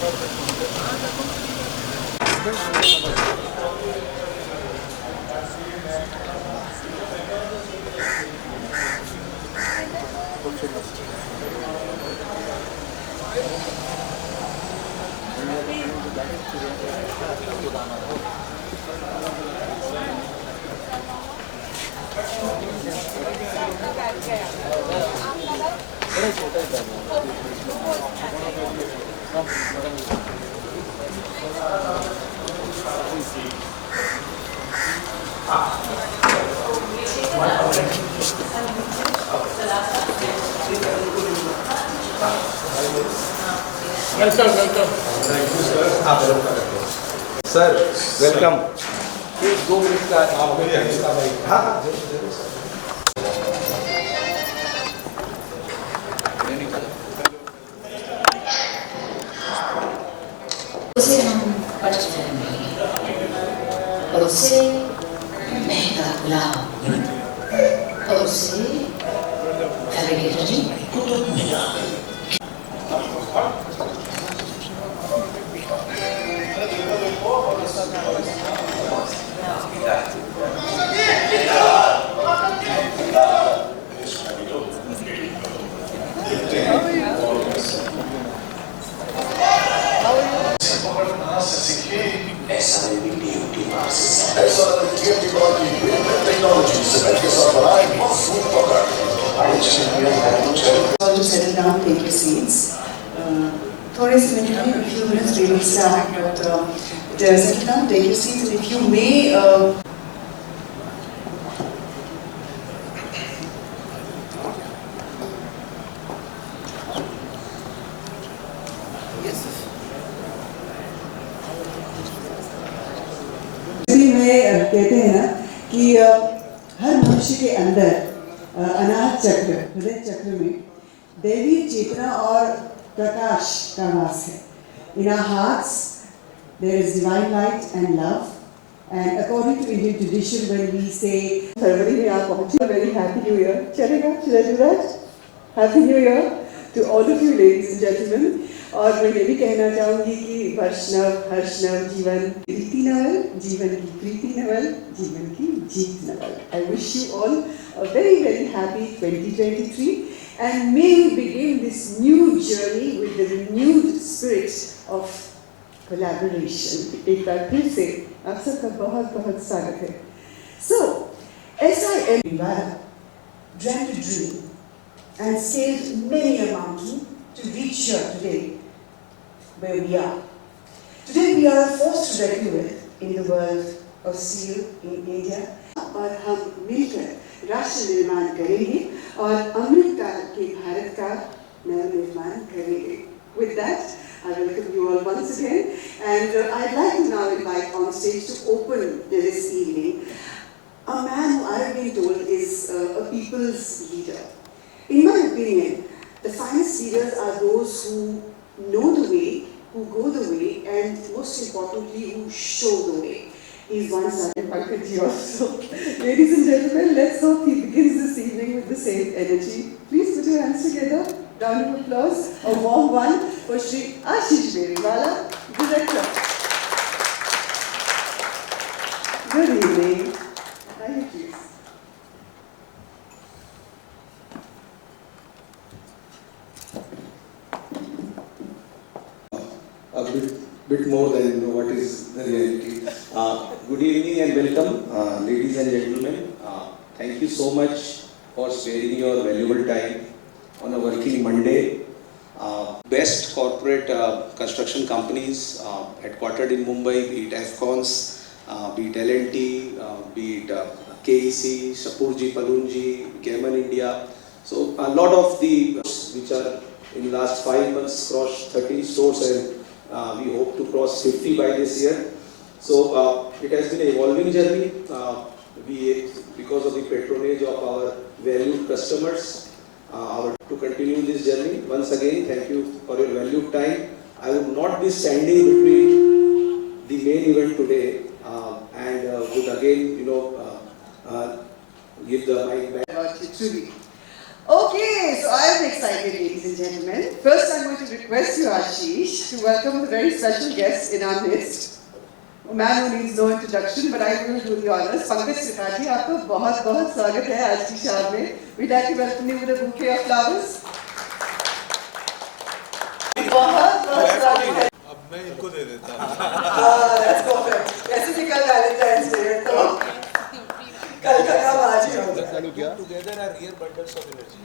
Welcome, welcome. Thank you, sir. Sir, welcome. एक 2 minute का आप मेरे हंसता भाई। हाँ हाँ जरूर जरूर सर। उसे हम पढ़ जाएंगे और उसे महंगा गुलाब और उसे करेंगे रजी to settle down, take your seats. थोड़े से मिनट में, a few minutes we will start, but settle down, take your seats, and if you may. कहते हैं ना कि हर मनुष्य के अंदर अनाहत चक्र, हृदय चक्र में दैवी चेतना और प्रकाश का वास है. In our hearts there is divine light and love, and according to Indian tradition, when we say February में आप पहुँचे, very happy new year. चलेगा? Should I do that? Happy New Year to all of you, ladies and gentlemen. और मैं ये भी कहना चाहूँगी कि वर्षनव हर्षनव जीवन प्रीति नवल, जीवन की प्रीति नवल, जीवन की जीत Naval. I wish you all a very very happy 2023, and may we begin this new journey with the renewed spirit of collaboration. एक बार फिर से आप सबका बहुत बहुत स्वागत है. So, SIM Vivara dreamt a dream and scaled many a mountain to reach here today, where we are. Today we are a force to reckon with in the world of steel in India. और हम मिलकर राष्ट्र निर्माण करेंगे और अमृत काल के भारत का निर्माण करेंगे. With that, I welcome you all once again, and I'd like to now invite on stage to open this evening a man who I've been told is a people's leader. In my opinion, the finest leaders are those who know the way, who go the way, and most importantly, who show the way. He's one such, Pankaj ji also. Ladies and gentlemen, let's hope he begins this evening with the same energy. Please put your hands together. Round of applause. A warm one for Shri Ashish Beriwala, Director. Good evening. Thank you, please. A bit more than what is the reality. Good evening and welcome, ladies and gentlemen. Thank you so much for sparing your valuable time on a working Monday. Best corporate construction companies headquartered in Mumbai, be it Afcons, be it L&T, be it KEC, Sapurji, Palunji, Cayman India. So a lot of the which are in the last 5 months crossed 30 stores, and we hope to cross 50 by this year. So it has been an evolving journey. Because of the patronage of our valued customers, to continue this journey. Once again, thank you for your valued time. I would not be standing between the main event today, and would again, give the mic back. Okay, so I am excited, ladies and gentlemen. First, I'm going to request you, Ashish, to welcome a very special guest in our midst. A man who needs no introduction, but I will do the honors. Pankaj Tripathi, आपका बहुत बहुत स्वागत है आज की शाम में. We'd like to welcome you with a bouquet of flowers. बहुत बहुत स्वागत है. अब मैं इनको दे देता हूँ। That's perfect. वैसे भी कल Valentine's Day है, तो कल का काम आज ही होगा. Together are real bundles of energy.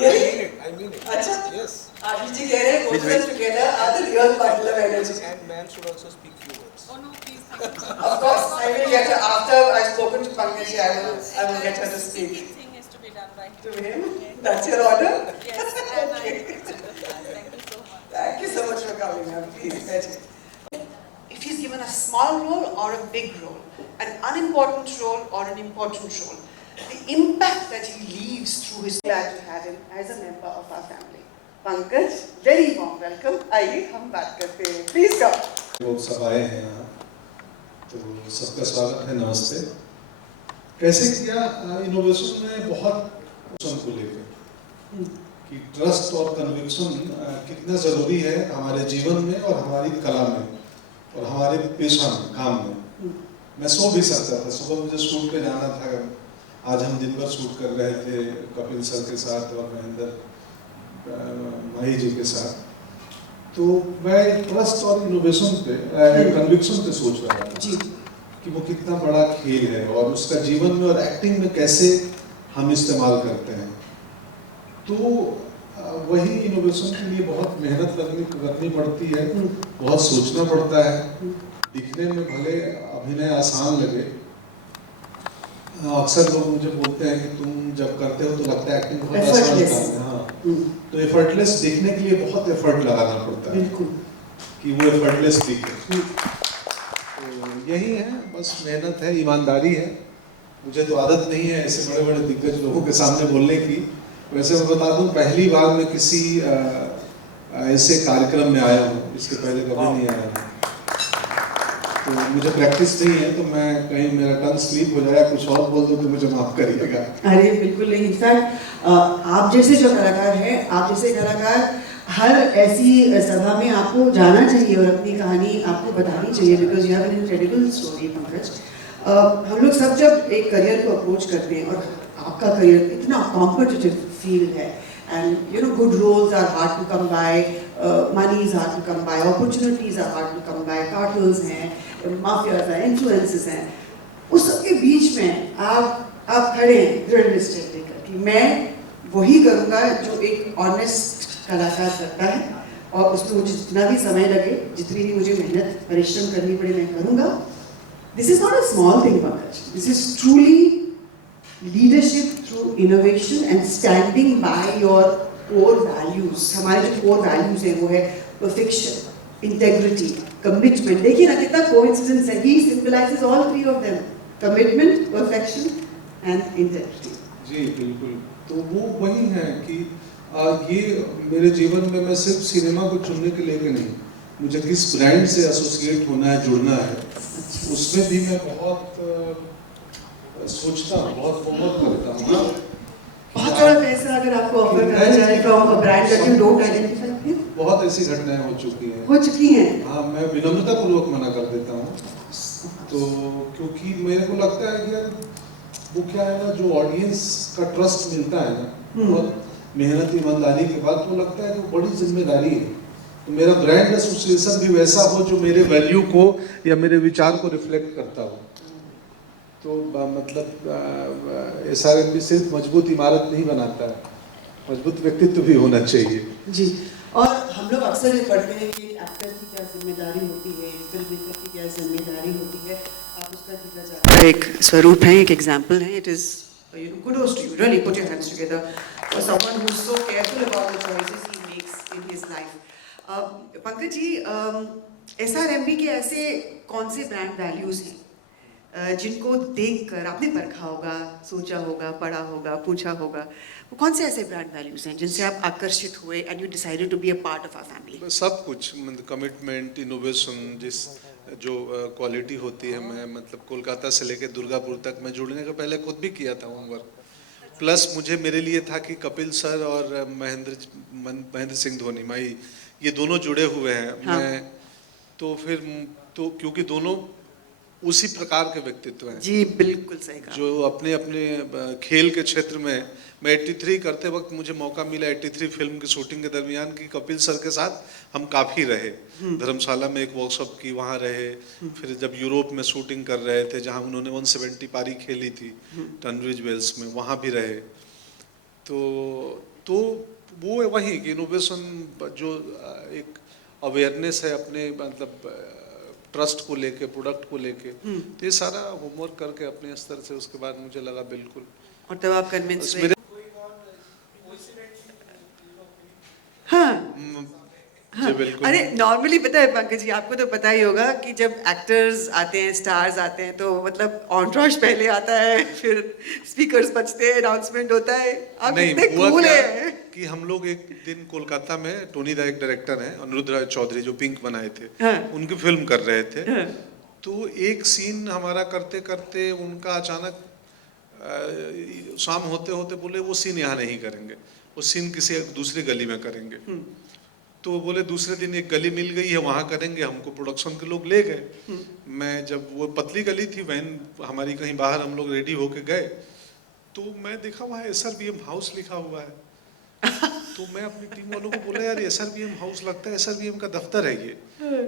Really? I mean it. अच्छा. Yes. आशीष जी कह रहे हैं both of us together are the real bundle of energy. And man should also speak few words. Oh no, please, thank you. Of course, I will get her after I've spoken to Pankaj. I will get her to speak Speaking is to be done by to him. That's your order. Yes, and I accept that. Thank you so much. Thank you so much for coming, ma'am. Please, sit. If he's given a small role or a big role, an unimportant role or an important role, the impact that he leaves through his Glad to have him as a member of our family. Pankaj, very warm welcome. आइए हम बात करते हैं. Please come. लोग सब आए हैं यहाँ, तो सबका स्वागत है, नमस्ते। कैसे किया इनोवेशन में बहुत को लेकर कि ट्रस्ट और कन्विक्शन कितना ज़रूरी है हमारे जीवन में और हमारी कला में और हमारे पेशा में, काम में। मैं सो भी सकता था, सुबह मुझे शूट पे जाना था, आज हम दिन भर शूट कर रहे थे कपिल सर के साथ और महेंद्र माही जी के साथ, तो मैं ट्रस्ट और इनोवेशन पे कन्विक्शन पे सोच रहा था जी कि वो कितना बड़ा खेल है और उसका जीवन में और एक्टिंग में कैसे हम इस्तेमाल करते हैं। तो वही इनोवेशन के लिए बहुत मेहनत करनी पड़ती है, बहुत सोचना पड़ता है। दिखने में भले अभिनय आसान लगे, अक्सर लोग मुझे बोलते हैं कि तुम जब करते हो तो लगता है एक्टिंग बहुत आसान काम है। हाँ, तो एफर्टलेस दिखने के लिए बहुत एफर्ट लगाना पड़ता है कि वो एफर्टलेस दिखे। तो यही है, बस मेहनत है, ईमानदारी है। मुझे तो आदत नहीं है ऐसे बड़े बड़े दिग्गज लोगों के सामने बोलने की। वैसे मैं बता दूं, पहली बार मैं किसी ऐसे कार्यक्रम में आया हूँ, इसके पहले कभी नहीं आया हूँ। तो मुझे प्रैक्टिस नहीं है, तो मैं कहीं मेरा टंग स्लिप हो जाए, कुछ और बोल दूं तो मुझे माफ करिएगा। अरे बिल्कुल नहीं। इनफैक्ट आप जैसे जो कलाकार हैं, आप जैसे कलाकार हर ऐसी सभा में आपको जाना चाहिए और अपनी कहानी आपको बतानी चाहिए, because you have an incredible story Pankaj. हम लोग सब जब एक करियर को अप्रोच करते हैं, और आपका करियर इतना कॉम्पिटिटिव फील्ड है, and you know good roles are hard to come by, money is hard to come by, opportunities are hard to come by, cartels हैं, माफियाज हैं, इन्फ्लुएंसेस हैं। उस सब के बीच में आप खड़े हैं दृढ़ निश्चय लेकर कि मैं वही करूँगा जो एक ऑनेस्ट कलाकार करता है, और उसमें मुझे जितना भी समय लगे, जितनी भी मुझे मेहनत परिश्रम करनी पड़े, मैं करूँगा। This is not a small thing Pankaj, this is truly leadership through innovation and standing by your core values. हमारे जो कोर वैल्यूज हैं वो है परफेक्शन, इंटेग्रिटी, कमिटमेंट। देखिए ना कितना कोइंसिडेंस है, he symbolizes all three of them, commitment, perfection and integrity. जी बिल्कुल। तो वो वही है कि ये मेरे जीवन में मैं सिर्फ सिनेमा को चुनने के लेके नहीं, मुझे किस ब्रांड से एसोसिएट होना है, जुड़ना है, उसमें भी मैं बहुत सोचता हूँ, बहुत होमवर्क करता हूँ। बहुत बड़ा पैसा अगर आपको ऑफर करा जाए from a brand that you don't identify with, बहुत ऐसी घटनाएं हो चुकी हैं। हो चुकी हैं। हाँ, मैं विनम्रता पूर्वक मना कर देता हूँ। तो क्योंकि मेरे को लगता है कि यार वो क्या है ना, जो ऑडियंस का ट्रस्ट मिलता है ना, और मेहनत ईमानदारी के बाद, वो लगता है कि वो बड़ी जिम्मेदारी है। तो मेरा ब्रांड एसोसिएशन भी वैसा हो जो मेरे वैल्यू को या मेरे विचार को रिफ्लेक्ट करता हो। तो मतलब एसआरएम भी सिर्फ मजबूत इमारत नहीं बनाता है, मजबूत व्यक्तित्व भी होना चाहिए। जी, और हम लोग अक्सर ये पढ़ते हैं कि एक्टर की क्या जिम्मेदारी होती है, फिल्म मेकर की क्या जिम्मेदारी होती है। आप उसका जिक्र ज़रा एक स्वरूप है, एक एग्जाम्पल है। It is you know, kudos to you. Really put your hands together for someone who's so careful about the choices he makes in his life. Pankaj ji, SRMB के ऐसे कौन से ब्रांड वैल्यूज़ हैं जिनको देखकर आपने परखा होगा, सोचा होगा, पढ़ा होगा, पूछा होगा? वो कौन से ऐसे ब्रांड वैल्यूज़ हैं जिनसे आप आकर्षित हुए and you decided to be a part of our family? सब कुछ, मतलब कमिटमेंट, इनोवेशन, जिस जो क्वालिटी होती है। मैं मतलब कोलकाता से लेकर दुर्गापुर तक मैं जुड़ने के पहले खुद भी किया था होमवर्क, प्लस मुझे मेरे लिए था कि कपिल सर और महेंद्र सिंह धोनी माई ये दोनों जुड़े हुए हैं। हाँ। मैं तो फिर तो क्योंकि दोनों उसी प्रकार के व्यक्तित्व हैं जी बिल्कुल सही कहा। जो अपने अपने खेल के क्षेत्र में, मैं 83 करते वक्त मुझे मौका मिला 83 फिल्म की शूटिंग के दरमियान कि कपिल सर के साथ हम काफ़ी रहे। धर्मशाला में एक वर्कशॉप की, वहाँ रहे। फिर जब यूरोप में शूटिंग कर रहे थे जहाँ उन्होंने 170 पारी खेली थी टनब्रिज वेल्स में, वहाँ भी रहे। तो वो वही कि इनोवेशन जो एक अवेयरनेस है अपने मतलब ट्रस्ट को लेके, प्रोडक्ट को लेके, तो ये सारा होमवर्क करके अपने स्तर से उसके बाद मुझे लगा बिल्कुल। और तब आप कन्विंस हुए? मेरे हाँ जी बिल्कुल। अरे नॉर्मली पता है पंकज जी, आपको तो पता ही होगा कि जब एक्टर्स आते हैं, स्टार्स आते हैं, तो मतलब ऑनट्रॉश पहले आता है, फिर स्पीकर्स बजते हैं, अनाउंसमेंट होता है। आप नहीं, इतने हुआ कूल क्या हैं। कि हम लोग एक दिन कोलकाता में, टोनी दा एक डायरेक्टर हैं, अनिरुद्ध राय चौधरी जो पिंक बनाए थे, हाँ। उनकी फिल्म कर रहे थे। हाँ। तो एक सीन हमारा करते करते उनका अचानक शाम होते होते बोले वो सीन यहाँ नहीं करेंगे, वो सीन किसी दूसरी गली में करेंगे। तो बोले दूसरे दिन एक गली मिल गई है वहाँ करेंगे, हमको प्रोडक्शन के लोग ले गए। मैं जब वो पतली गली थी, वैन हमारी कहीं बाहर, हम लोग रेडी होके गए तो मैं देखा वहाँ SRBM हाउस लिखा हुआ है। तो मैं अपनी टीम वालों को बोला यार SRBM हाउस लगता है SRBM का दफ्तर है ये।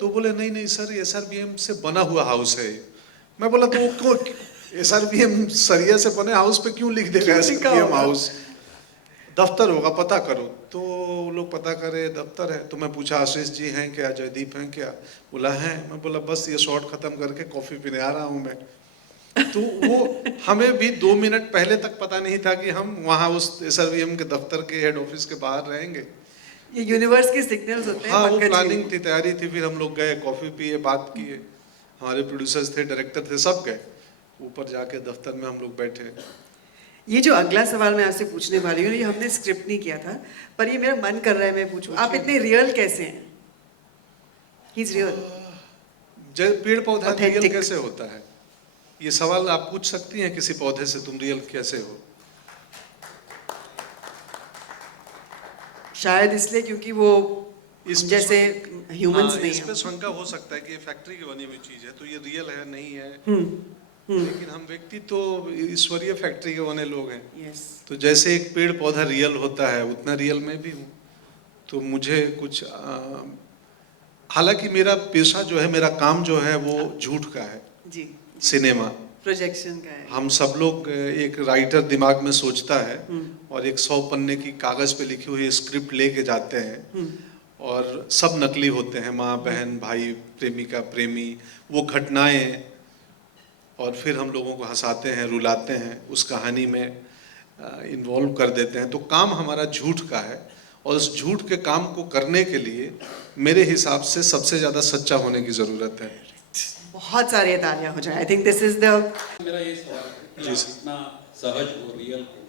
तो बोले नहीं नहीं सर, SRBM से बना हुआ हाउस है ये। मैं बोला तो वो SRBM सरिया से बने हाउस पे क्यों लिख देगा SRBM हाउस, दफ्तर होगा, पता करो। तो लोग पता करे दफ्तर है। तो मैं पूछा आशीष जी हैं क्या, जयदीप हैं क्या? बोला हैं। मैं बोला बस ये शॉट खत्म करके कॉफी पीने आ रहा हूँ मैं। तो वो हमें भी 2 मिनट पहले तक पता नहीं था कि हम वहाँ उस SRBM के दफ्तर के हेड ऑफिस के बाहर रहेंगे। ये यूनिवर्स के सिग्नल्स होते हैं। हाँ, वो पंकज जी। प्लानिंग थी, तैयारी थी। फिर हम लोग गए, कॉफी पिए, बात किए, हमारे प्रोड्यूसर्स थे, डायरेक्टर थे, सब गए। ऊपर जाके दफ्तर में हम लोग बैठे। ये जो अगला सवाल मैं आपसे पूछने वाली हूँ, ये हमने स्क्रिप्ट नहीं किया था, पर ये मेरा मन कर रहा है मैं पूछूं, आप इतने रियल कैसे हैं? He's real. जब पेड़ पौधा Authentic. रियल कैसे होता है, ये सवाल आप पूछ सकती हैं किसी पौधे से, तुम रियल कैसे हो? शायद इसलिए क्योंकि वो इस जैसे ह्यूमंस नहीं इस पे हैं। शंका हो सकता है कि ये फैक्ट्री की बनी हुई चीज है तो ये रियल है नहीं है। लेकिन हम व्यक्ति तो ईश्वरीय फैक्ट्री के बने लोग हैं। Yes. तो जैसे एक पेड़ पौधा रियल होता है उतना रियल मैं भी हूँ। तो मुझे कुछ हालांकि मेरा पेशा जो है, मेरा काम जो है वो झूठ का है। जी। सिनेमा प्रोजेक्शन का है। हम सब लोग, एक राइटर दिमाग में सोचता है और एक 100 पन्ने की कागज पे लिखी हुई स्क्रिप्ट लेके जाते हैं और सब नकली होते हैं, माँ बहन भाई प्रेमिका प्रेमी, वो घटनाएं, और फिर हम लोगों को हंसाते हैं, रुलाते हैं, उस कहानी में इन्वॉल्व कर देते हैं। तो काम हमारा झूठ का है और उस झूठ के काम को करने के लिए मेरे हिसाब से सबसे ज़्यादा सच्चा होने की ज़रूरत है। बहुत सारे तालियां हो जाए। I think this is the मेरा ये सवाल है कि जी आप सर। इतना सहज हो, रियल हो,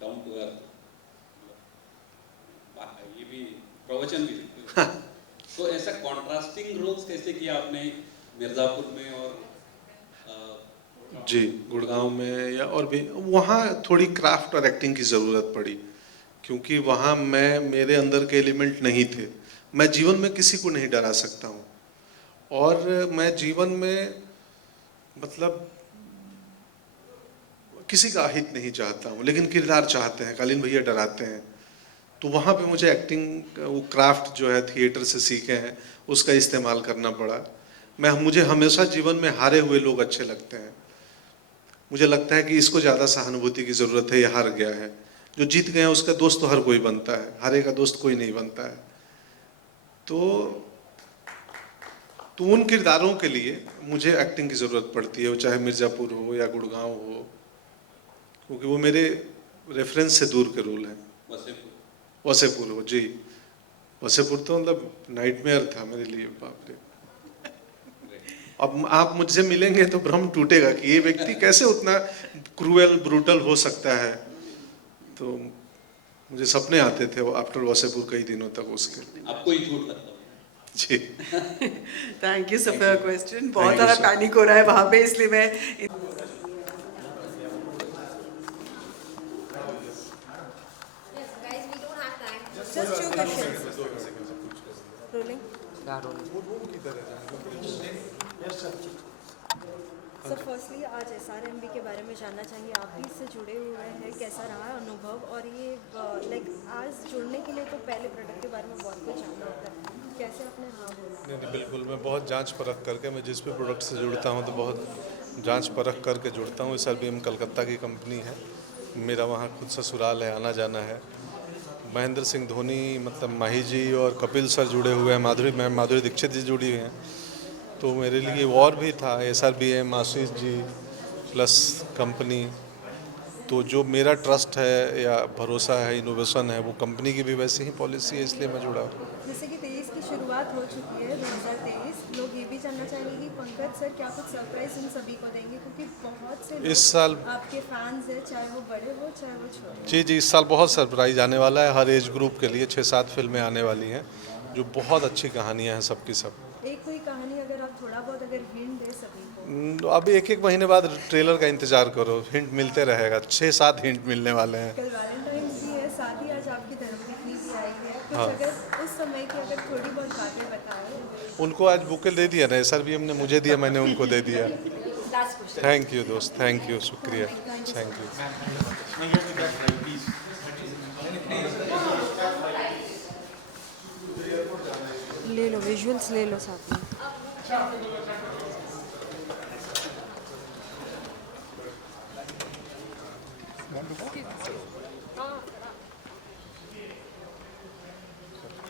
डाउन टू अर्थ, ये भी प्रवचन भी लिखते हो। तो ऐसा कॉन्ट्रास्टिंग रोल्स कैसे किया आपने मिर्जापुर में और जी गुड़गांव में, या और भी वहाँ थोड़ी क्राफ्ट और एक्टिंग की ज़रूरत पड़ी क्योंकि वहाँ मेरे अंदर के एलिमेंट नहीं थे। मैं जीवन में किसी को नहीं डरा सकता हूँ और मैं जीवन में मतलब किसी का अहित नहीं चाहता हूँ, लेकिन किरदार चाहते हैं। कालीन भैया डराते हैं। तो वहाँ पे मुझे एक्टिंग, वो क्राफ्ट जो है थिएटर से सीखे हैं, उसका इस्तेमाल करना पड़ा। मुझे हमेशा जीवन में हारे हुए लोग अच्छे लगते हैं। मुझे लगता है कि इसको ज़्यादा सहानुभूति की ज़रूरत है, ये हार गया है। जो जीत गया उसका दोस्त तो हर कोई बनता है, हारे का दोस्त कोई नहीं बनता है। तो उन किरदारों के लिए मुझे एक्टिंग की ज़रूरत पड़ती है, वो चाहे मिर्ज़ापुर हो या गुड़गांव हो, क्योंकि वो मेरे रेफरेंस से दूर के रोल हैं। वसेपुर हो जी, वसेपुर तो मतलब नाइटमेयर था मेरे लिए, बाप रे। अब आप मुझसे मिलेंगे तो भ्रम टूटेगा कि ये व्यक्ति कैसे उतना क्रूएल ब्रूटल हो सकता है। तो मुझे सपने आते थे आफ्टर वसेपुर कई दिनों तक उसके। आपको ही झूठ लगता है जी। Thank you sir for your question. बहुत you, सारा sir. पैनिक हो रहा है वहाँ पे, इसलिए मैं रोलिंग सर फर्स्टली आज SRMB के बारे में जानना चाहिए, आप भी इससे जुड़े हुए हैं, कैसा रहा अनुभव? और ये लाइक आज जुड़ने के लिए तो पहले प्रोडक्ट के बारे में बहुत कुछ जानना होता है, कैसे आपने हाँ बोला? नहीं बिल्कुल, मैं बहुत जांच परख करके, मैं जिस भी प्रोडक्ट से जुड़ता हूं तो बहुत जांच परख करके जुड़ता हूं। SRBM कलकत्ता की कंपनी है, मेरा वहां खुद ससुराल है, आना जाना है। महेंद्र सिंह धोनी मतलब माही जी और कपिल सर जुड़े हुए हैं, माधुरी दीक्षित जी जुड़ी हुई हैं, तो मेरे लिए और भी था SRBM, Ashish ji plus company. तो जो मेरा ट्रस्ट है या भरोसा है, इनोवेशन है, वो कंपनी की भी वैसे ही पॉलिसी है, इसलिए मैं जुड़ा हूँ। जैसे कि 23 की शुरुआत हो चुकी है, 2023, लोग ये भी जानना चाहेंगे कि पंकज सर क्या कुछ सरप्राइज इन सभी को देंगे, क्योंकि बहुत से लोग इस साल आपके फैंस हैं, चाहे वो बड़े हो चाहे वो छोटे। जी इस साल बहुत सरप्राइज आने वाला है। हर एज ग्रुप के लिए 6-7 फिल्में आने वाली हैं, जो बहुत अच्छी कहानियाँ हैं सबकी सब। एक कोई कहानी अगर आप थोड़ा बहुत अगर हिंट दे सभी को। अब एक महीने बाद ट्रेलर का इंतजार करो, हिंट मिलते रहेगा, 6-7 हिंट मिलने वाले हैं। कल वैलेंटाइंस भी है, साथ ही आज आपकी धर्मपत्नी भी आई है, कुछ हाँ। अगर उस समय की अगर थोड़ी बहुत बातें बताएं। उनको आज बुके दे दिया ना, SRBM ने मुझे दिया, मैंने उनको दे दिया। Last question. थैंक यू दोस्त, थैंक यू, शुक्रिया, थैंक यू। ले लो विजुअल्स, ले लो साथ में।